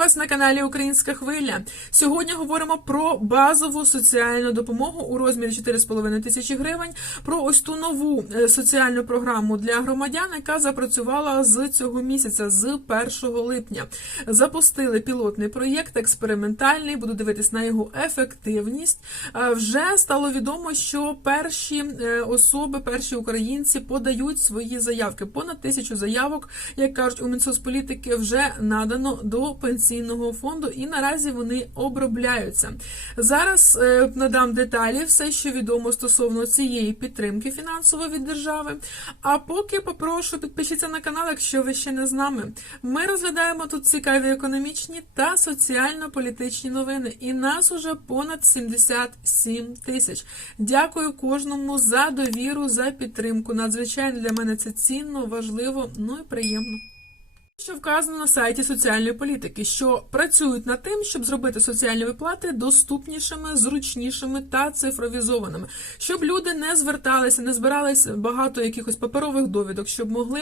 вас на каналі Українська Хвиля. Сьогодні говоримо про базову соціальну допомогу у розмірі 4,5 тисячі гривень. Про ось ту нову е, соціальну програму для громадян, яка запрацювала з цього місяця, з 1 липня. Запустили пілотний проєкт, експериментальний. Буду дивитись на його ефективність. Е, Вже стало відомо, що перші е, особи, перші українці подають свої заявки. Понад тисячу заявок, як кажуть у Мінсоцполітики, вже надано до пенсійного фонду, і наразі вони обробляються. Зараз е, надам деталі, все, що відомо стосовно цієї підтримки фінансової від держави. А поки попрошу підпишіться на канал, якщо ви ще не з нами. Ми розглядаємо тут цікаві економічні та соціально-політичні новини, і нас уже понад 77 тисяч. Дякую кожному за довіру, за підтримку. Надзвичайно для мене це цінно, важливо, ну і приємно. Що вказано на сайті соціальної політики, що працюють над тим, щоб зробити соціальні виплати доступнішими, зручнішими та цифровізованими, щоб люди не зверталися, не збиралися багато якихось паперових довідок, щоб могли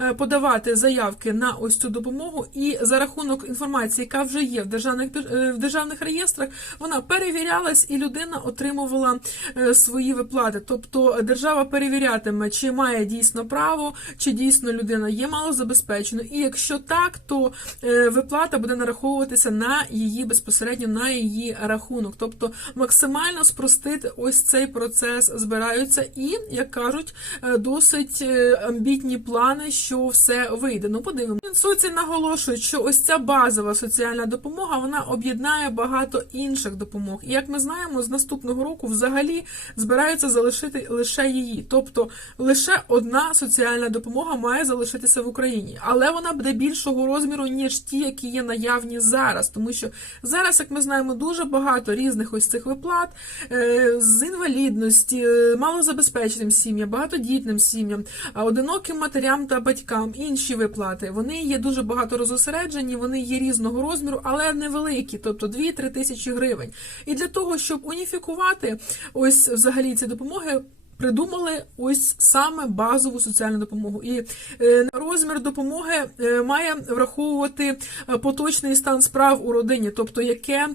е, подавати заявки на ось цю допомогу, і за рахунок інформації, яка вже є в державних е, в державних реєстрах, вона перевірялась, і людина отримувала е, свої виплати. Тобто держава перевірятиме, чи має дійсно право, чи дійсно людина є малозабезпеченою, і якщо Якщо так, то е, виплата буде нараховуватися на її безпосередньо на її рахунок, тобто максимально спростити ось цей процес збираються, і як кажуть, е, досить е, амбітні плани, що все вийде. Ну, подивимося. Мінсоці наголошують, що ось ця базова соціальна допомога вона об'єднає багато інших допомог. І як ми знаємо, з наступного року взагалі збираються залишити лише її, тобто лише одна соціальна допомога має залишитися в Україні, але вона буде більшого розміру, ніж ті, які є наявні зараз. Тому що зараз, як ми знаємо, дуже багато різних ось цих виплат е, з інвалідності, е, малозабезпеченим сім'ям, багатодітним сім'ям, одиноким матерям та батькам, інші виплати. Вони є дуже багато розосереджені, вони є різного розміру, але невеликі, тобто 2-3 тисячі гривень. І для того, щоб уніфікувати ось взагалі ці допомоги. Придумали ось саме базову соціальну допомогу, і е, розмір допомоги е, має враховувати е, поточний стан справ у родині, тобто яке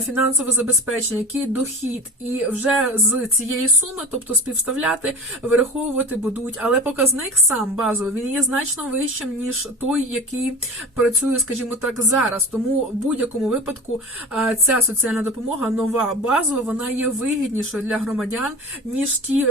фінансове забезпечення, який дохід, і вже з цієї суми, тобто співставляти, вираховувати будуть. Але показник сам базовий він є значно вищим ніж той, який працює, скажімо так, зараз. Тому в будь-якому випадку ця соціальна допомога нова базова, вона є вигіднішою для громадян ніж ті.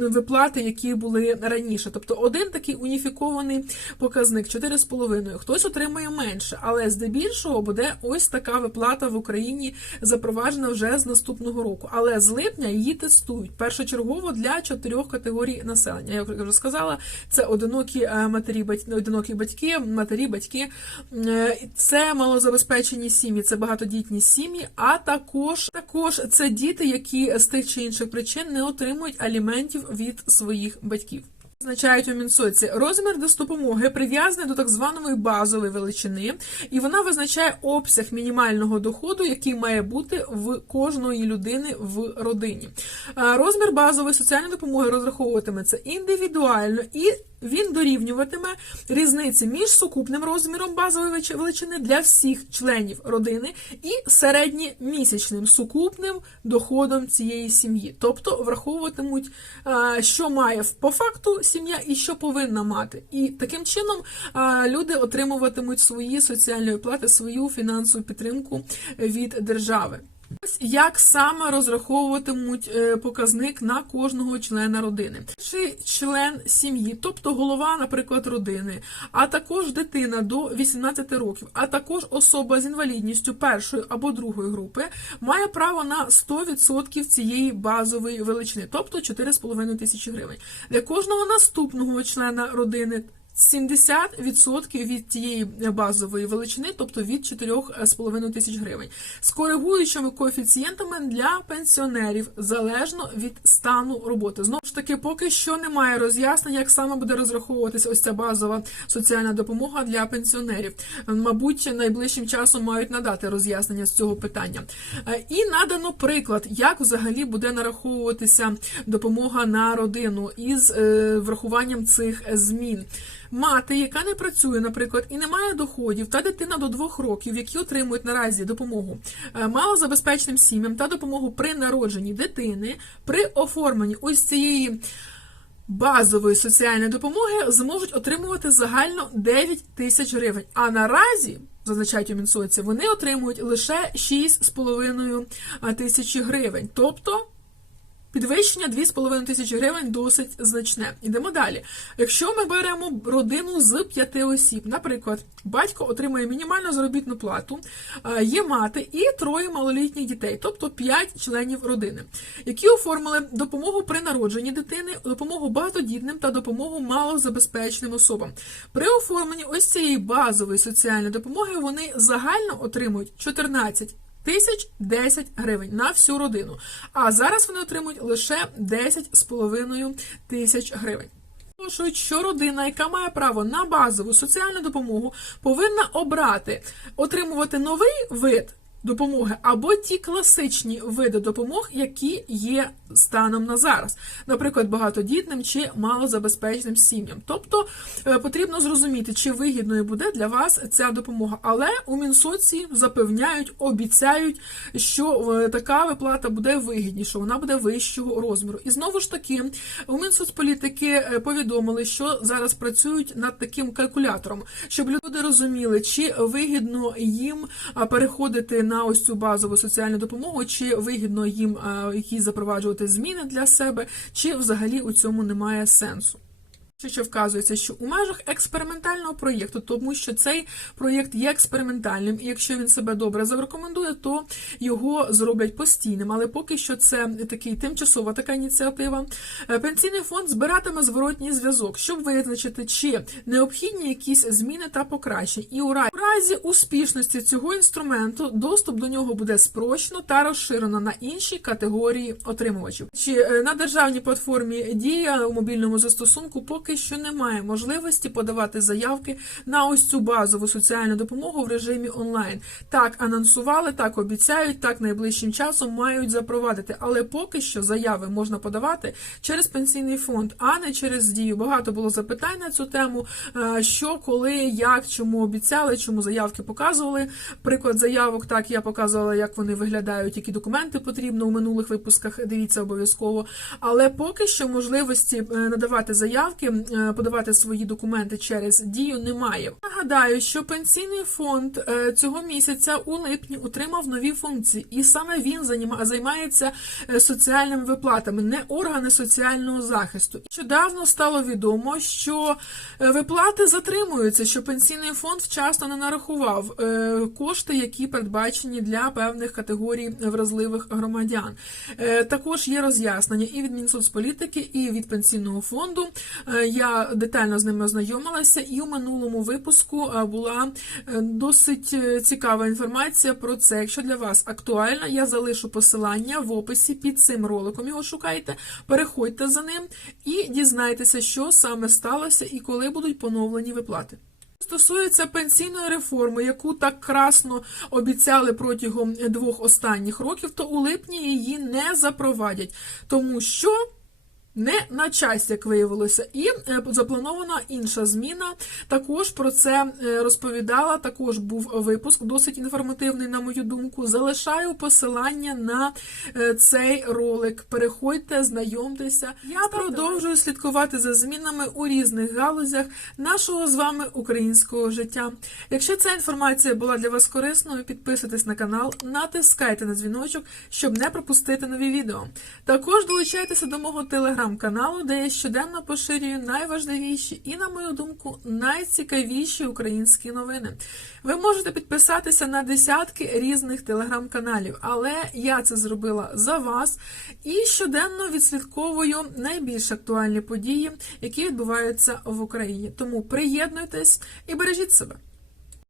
Виплати, які були раніше. Тобто один такий уніфікований показник 4,5. Хтось отримує менше, але здебільшого буде ось така виплата в Україні запроваджена вже з наступного року. Але з липня її тестують першочергово для чотирьох категорій населення. Я вже сказала, це одинокі е, матері, одинокі батьки, матері, батьки, е, це малозабезпечені сім'ї, це багатодітні сім'ї, а також також це діти, які з тих чи інших причин не отримують аліментів аліментів від своїх батьків. Означають у Мінсоці розмір допомоги прив'язаний до так званої базової величини, і вона визначає обсяг мінімального доходу, який має бути в кожної людини в родині. Розмір базової соціальної допомоги розраховуватиметься індивідуально і він дорівнюватиме різниці між сукупним розміром базової величини для всіх членів родини і середньомісячним сукупним доходом цієї сім'ї. Тобто враховуватимуть, що має по факту сім'я і що повинна мати. І таким чином люди отримуватимуть свої соціальні оплати, свою фінансову підтримку від держави. Як саме розраховуватимуть е, показник на кожного члена родини. Чи член сім'ї, тобто голова, наприклад, родини, а також дитина до 18 років, а також особа з інвалідністю першої або другої групи, має право на 100% цієї базової величини, тобто 4,5 тисячі гривень. Для кожного наступного члена родини. 70% від тієї базової величини, тобто від 4,5 тисяч гривень, з коригуючими коефіцієнтами для пенсіонерів залежно від стану роботи. Знову ж таки, поки що немає роз'яснень, як саме буде розраховуватися ось ця базова соціальна допомога для пенсіонерів. Мабуть, найближчим часом мають надати роз'яснення з цього питання. Е, і надано приклад, як взагалі буде нараховуватися допомога на родину із е, врахуванням цих змін. Мати, яка не працює, наприклад, і не має доходів, та дитина до двох років, які отримують наразі допомогу е, малозабезпеченим сім'ям та допомогу при народженні дитини, при оформленні ось цієї базової соціальної допомоги зможуть отримувати загально 9 тисяч гривень. А наразі, зазначають у Мінсоці, вони отримують лише 6,5 тисячі гривень. Тобто Підвищення 2,5 тисячі гривень досить значне. Ідемо далі. Якщо ми беремо родину з п'яти осіб, наприклад, батько отримує мінімальну заробітну плату, е, є мати і троє малолітніх дітей, тобто 5 членів родини, які оформили допомогу при народженні дитини, допомогу багатодітним та допомогу малозабезпеченим особам. При оформленні ось цієї базової соціальної допомоги вони загально отримують 14 тисяч 10 гривень на всю родину. А зараз вони отримують лише 10,5 тисяч гривень. Наголошують, що родина, яка має право на базову соціальну допомогу, повинна обрати отримувати новий вид допомоги або ті класичні види допомог, які є станом на зараз, наприклад, багатодітним чи малозабезпеченим сім'ям. Тобто е, потрібно зрозуміти, чи вигідною буде для вас ця допомога. Але у Мінсоці запевняють, обіцяють, що е, така виплата буде вигідніша, вона буде вищого розміру. І знову ж таки, у Мінсоцполітики е, повідомили, що зараз працюють над таким калькулятором, щоб люди розуміли, чи вигідно їм переходити ось цю базову соціальну допомогу, чи вигідно їм а, якісь запроваджувати зміни для себе, чи взагалі у цьому немає сенсу. Що вказується, що у межах експериментального проєкту, тому що цей проєкт є експериментальним, і якщо він себе добре зарекомендує, то його зроблять постійним. Але поки що це такий тимчасова така ініціатива. Е, Пенсійний фонд збиратиме зворотній зв'язок, щоб визначити, чи необхідні якісь зміни та покращення. І у разі успішності цього інструменту доступ до нього буде спрощено та розширено на інші категорії отримувачів. Чи е, на державній платформі Дія у мобільному застосунку поки що немає можливості подавати заявки на ось цю базову соціальну допомогу в режимі онлайн. Так анонсували, так обіцяють, так найближчим часом мають запровадити. Але поки що заяви можна подавати через пенсійний фонд, а не через дію. Багато було запитань на цю тему, е, що, коли, як, чому обіцяли, чому заявки показували. Приклад заявок, так я показувала, як вони виглядають, які документи потрібно у минулих випусках. Дивіться обов'язково. Але поки що можливості е, надавати заявки, подавати свої документи через дію немає. Нагадаю, що пенсійний фонд е, цього місяця у липні отримав нові функції, і саме він займається е, соціальними виплатами, не органи соціального захисту. Нещодавно стало відомо, що е, виплати затримуються, що пенсійний фонд вчасно не нарахував е, кошти, які передбачені для певних категорій вразливих громадян. Е, Також є роз'яснення і від Мінсоцполітики, і від пенсійного фонду. Я детально з ними ознайомилася, і у минулому випуску е, була е, досить е, цікава інформація про це. Якщо для вас актуальна, я залишу посилання в описі під цим роликом. Його шукайте, переходьте за ним і дізнайтеся, що саме сталося і коли будуть поновлені виплати. Стосується пенсійної реформи, яку так красно обіцяли протягом двох останніх років, то у липні її не запровадять, тому що. Не на час, як виявилося, і е, запланована інша зміна. Також про це е, розповідала. Також був випуск, досить інформативний, на мою думку. Залишаю посилання на е, цей ролик. Переходьте, знайомтеся. Я продовжую слідкувати за змінами у різних галузях нашого з вами українського життя. Якщо ця інформація була для вас корисною, підписуйтесь на канал, натискайте на дзвіночок, щоб не пропустити нові відео. Також долучайтеся до мого телеграм-каналу, де я щоденно поширюю найважливіші і, на мою думку, найцікавіші українські новини. Ви можете підписатися на десятки різних телеграм-каналів, але я це зробила за вас і щоденно відслідковую найбільш актуальні події, які відбуваються в Україні. Тому приєднуйтесь і бережіть себе.